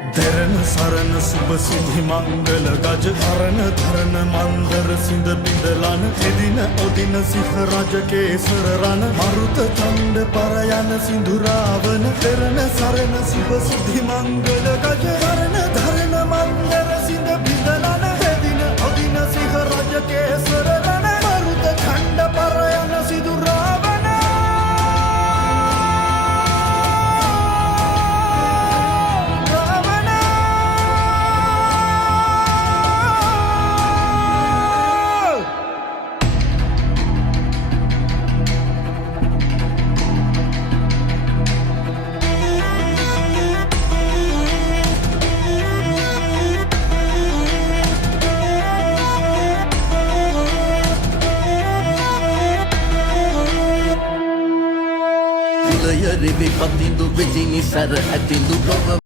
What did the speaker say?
දෙරණ සරණ සුබ සිහි මංගල ගජ හරණ ධරණ මන්දර සිඳ බිඳලන එදින ඔදින සිහ රජ කේසර රණ මරුත ඡන්ද පරයන සිඳුරාවන දෙරණ සරණ සුබ සිහි මංගල ගජ හරණ ධරණ මන්දර සිඳ බිඳලන එදින ඔදින සිහ රජ කේසර රණ මරුත ඡන්ද පරයන සිඳුරාවන රිවි පතිඳු විජිනි සර ඇතිඳු ලොව